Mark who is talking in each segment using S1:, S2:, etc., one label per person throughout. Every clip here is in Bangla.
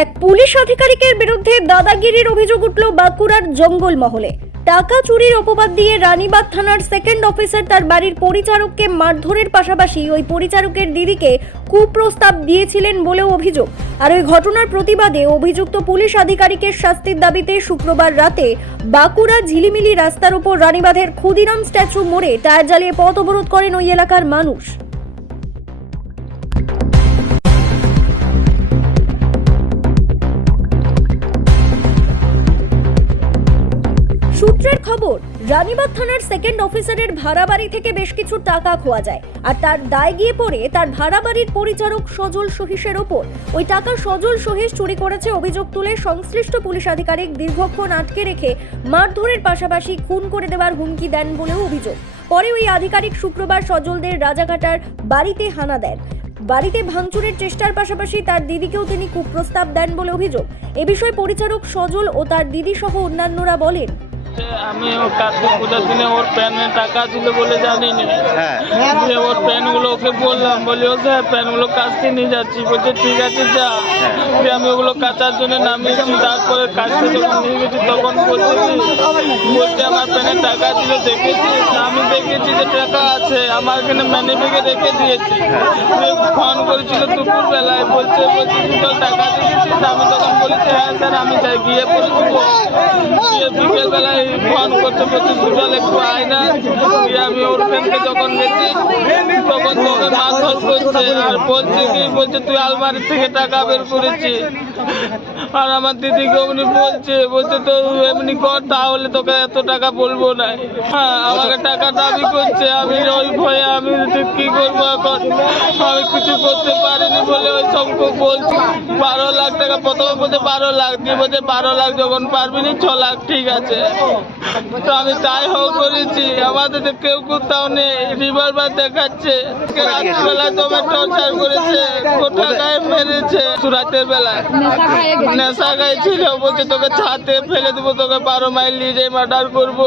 S1: এক পুলিশ আধিকারিকের বিরুদ্ধে দাদাগিরির অভিযোগ উঠল বাঁকুড়ার জঙ্গল মহলে। টাকা চুরির অপবাদ দিয়ে রানীবাগ থানার সেকেন্ড অফিসার তার বাড়ির পরিচারককে মারধরের পাশাপাশি ওই পরিচারকের দিদিকে কুপ্রস্তাব দিয়েছিলেন বলেও অভিযোগ। আর ওই ঘটনার প্রতিবাদে অভিযুক্ত পুলিশ আধিকারিকের শাস্তির দাবিতে শুক্রবার রাতে বাঁকুড়া ঝিলিমিলি রাস্তার উপর রানীবাঁধের ক্ষুদিরাম স্ট্যাচু মোড়ে টায়ার জ্বালিয়ে পথ অবরোধ করেন ওই এলাকার মানুষ। রানীবাগ থানার সেকেন্ড অফিসারের ভাড়া বাড়ি থেকে বেশ কিছু টাকা খোয়া যায়। আর তার দায় গিয়ে পড়ে তার ভাড়া বাড়ির পরিচারক সজল সহিসের ওপর। ওই টাকা সজল সহিস চুরি করেছে অভিযোগ তুলে সংশ্লিষ্ট পুলিশ আধিকারিক দীর্ঘক্ষণ আটকে রেখে মারধরের পাশাপাশি খুন করে দেওয়ার হুমকি দেন বলেও অভিযোগ। পরে ওই আধিকারিক শুক্রবার সজলদের রাজাঘাটার বাড়িতে হানা দেন। বাড়িতে ভাঙচুরের চেষ্টার পাশাপাশি তার দিদিকেও তিনি কুপ্রস্তাব দেন বলে অভিযোগ। এ বিষয়ে পরিচারক সজল ও তার দিদি সহ অন্যান্যরা বলেন
S2: আমি কার্তিক পূজার দিনে ওর প্যানে টাকা ছিল বলে জানিনি।
S3: হ্যাঁ।
S2: দিয়ে ওর প্যানগুলো ওকে বললাম বলি ও স্যার প্যানগুলো কাচতে নিয়ে যাচ্ছি। বলছে ঠিক আছে যা। দিয়ে আমি ওগুলো কাচার জন্য নামিয়েছি তারপরে কাচতে যখন নিয়ে গেছি তখন বলছে বলছে আমার প্যানে টাকা ছিল দেখেছি আমি দেখেছি যে টাকা আছে আমার এখানে ম্যানে ব্যাগে রেখে দিয়েছি। ফোন করেছিল দুপুর বেলায় বলছে বলছে টাকা দেখেছিস? আমি তখন বলেছি হ্যাঁ স্যার আমি যাই গিয়ে পরে দেবো। বেলায় করতে করতে সুজল একটু আয় না দিয়ে আমি ওর ফ্রেন্ডকে যখন গেছি তখন তোকে মারধর করছে আর বলছে কি, বলছে তুই আলমারি থেকে টাকা বের করেছিস। আর আমার দিদিকে অমনি বলছে বলছে তো এমনি কর, তাহলে তোকে এত টাকা বলব না। হ্যাঁ আমাকে টাকা দাবি করছে, আমি ওই ভয়ে আমি কি করব এখন? আমি কিছু করতে পারিনি বলে ওই সব বলছি। বারো লাখ টাকা, প্রথমে বলছে বারো লাখ, দিয়ে বলছে বারো লাখ যখন পারবি নি, ছ লাখ, ঠিক আছে। তো আমি তাই হোক করেছি আমাদের তো কেউ কোথাও নেই রিভলভার দেখাচ্ছে। রাত্রিবেলায় তোমরা টর্চার করেছে কোথা গায়ে মেরেছে। সুরাতের বেলায়। নেশা গায়ে ছিল বলছে তোকে ছাতে ফেলে দেবো তোকে বারো মাইল নিয়ে যাই মার্ডার করব।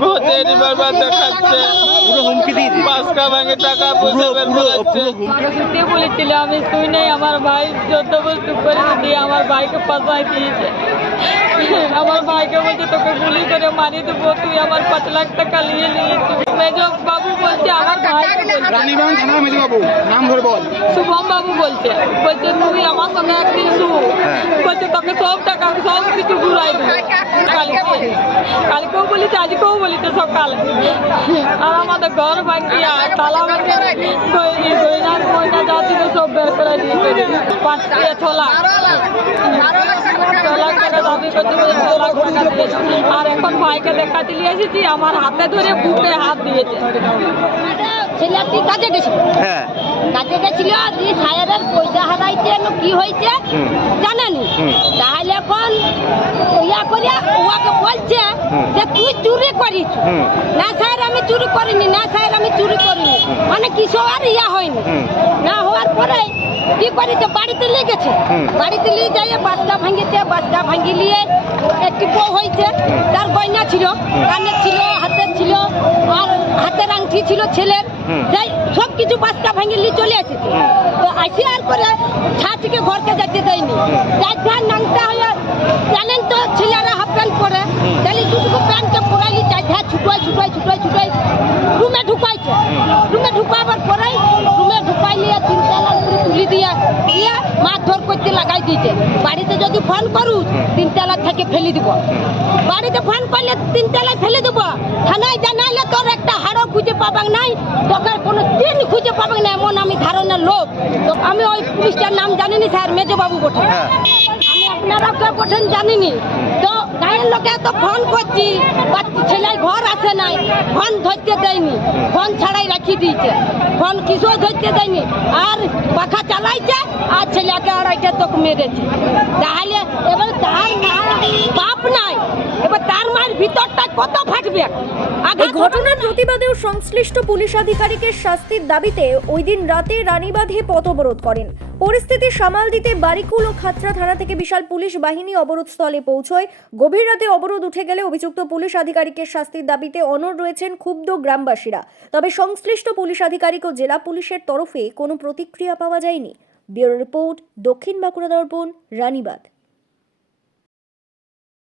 S2: ঘোতে রিভলভার দেখাচ্ছে।
S3: পুরো হুমকি
S2: পাঁচকা ভাঙে টাকা পয়সা বের করাচ্ছে।
S4: বলেছিল আমি শুই নাই আমার ভাই যত বস্তু করে দিয়ে আমার ভাইকে ফাঁসাই দিয়েছে। আমার ভাইকে বলছে তোকে গুলি করে মারি দেবো তুই আমার পাঁচ লাখ টাকা নিয়ে নিয়েছিস। মেজ বাবু বলছে আমার ভাই বলছে।
S5: রানীবাগ মেজক বাবু নাম ধরে বল।
S4: শুভম বাবু বলছে বলছে তুই আমার সঙ্গে একদিন শু বলছে তোকে সব টাকা সব কিছু ঘুরাই দেবো। কালকে সকালে। আর আমাদের ঘর ভাঙিয়া তালা ভাঙিয়া গয়না গয়না যা ছিল সব বের করে দিয়েছে পাঁচ থেকে ছ লাখ ছ লাখ টাকা দাবি করছে বলে ছ লাখ টাকা দিয়েছে। আর এখন ভাইকে দেখা নিয়ে এসেছি আমার হাতে ধরে বুকে হাত দিয়েছে।
S6: ছেলেটি কাজে গেছিল?
S3: হ্যাঁ।
S6: কাজে গেছিল দিয়ে সাহেবের পয়সা হারাইছে কি হয়েছে। জানেনি? তাহলে এখন ইয়া করে ওয়াকে বলছে যে তুই চুরি করিস? না স্যার আমি চুরি করিনি না স্যার আমি চুরি করিনি। মানে কিছু আর ইয়া হয়নি। না হওয়ার পরে কি করেছে? বাড়িতে নিয়ে গেছে। বাড়িতে নিয়ে যাই বাসটা ভাঙিয়েছে বাসটা ভাঙি নিয়ে একটি বউ হয়েছে। তার গয়না ছিল কানের ছিল হাতের ছিল আর হাতের আংটি ছিল ছেলের।
S3: হুম।
S6: সব কিছু বাসটা ভাঙি নিয়ে চলে এসেছে। তো আসি আর করে ছাতিকে ঘরকে যেতে দেয়নি। যাই নাংটা হয়ে জানেন তো ছেলেরা হাফ প্যান্ট পরে তাহলে দুটুকু প্যান্টকে পরাইলি যাই ঝা ছুটাই ছুটাই ছুটাই ছুটাই রুমে ঢুকাইছে রুমে ঢুকাবার পরে রুমে ঢুকাই নিয়ে তিনতলা উপরে তুলি দিয়ে দিয়ে মারধর করতে লাগাই দিয়েছে। বাড়িতে যদি ফোন করু তিনতলা থেকে ফেলে দিব। বাড়িতে ফোন করলে তিনতলায় ফেলে দিব। থানায় জানাইলে তোর একটা হাড়ও খুঁজে পাবাং নাই, তোকে কোনো দিন খুঁজে পাবাং না এমন আমি ধারণার লোক আমি ওই পুলিশটার নাম জানিনি, স্যার, মেজবাবু বটে। আমি আপনারা কে বটেন জানিনি। তো গায়ের লোকে তো ফোন করছি বাচ্চা ছেলে ঘর আছে নাই ফোন ধরতে দেয়নি ফোন ছাড়াই রাখি দিয়েছে। ফোন কিশোর ধরতে দেয়নি আর পাখা চালাইছে আর ছেলেকে আড়াইটা তোকে মেরেছে। তাহলে এবার তার বাপ নাই এবার তার মায়ের ভিতরটা কত ফাটবে?
S1: এই ঘটনার প্রতিবাদেও সংশ্লিষ্ট পুলিশ আধিকারিকের শাস্তির দাবিতে ওই দিন রাতে রানীবাঁধে পথ অবরোধ করেন। পরিস্থিতি সামাল দিতে বারিকুল ও খাতড়া থানা থেকে বিশাল পুলিশ বাহিনী অবরোধস্থলে পৌঁছয়। গভীর রাতে অবরোধ উঠে গেলে অভিযুক্ত পুলিশ আধিকারিকের শাস্তির দাবিতে অনড় রয়েছেন ক্ষুব্ধ গ্রামবাসীরা। তবে সংশ্লিষ্ট পুলিশ আধিকারিক ও জেলা পুলিশের তরফে কোনো প্রতিক্রিয়া পাওয়া যায়নি। ব্যুরো রিপোর্ট দক্ষিণ বাঁকুড়া দর্পণ, রানীবাঁধ।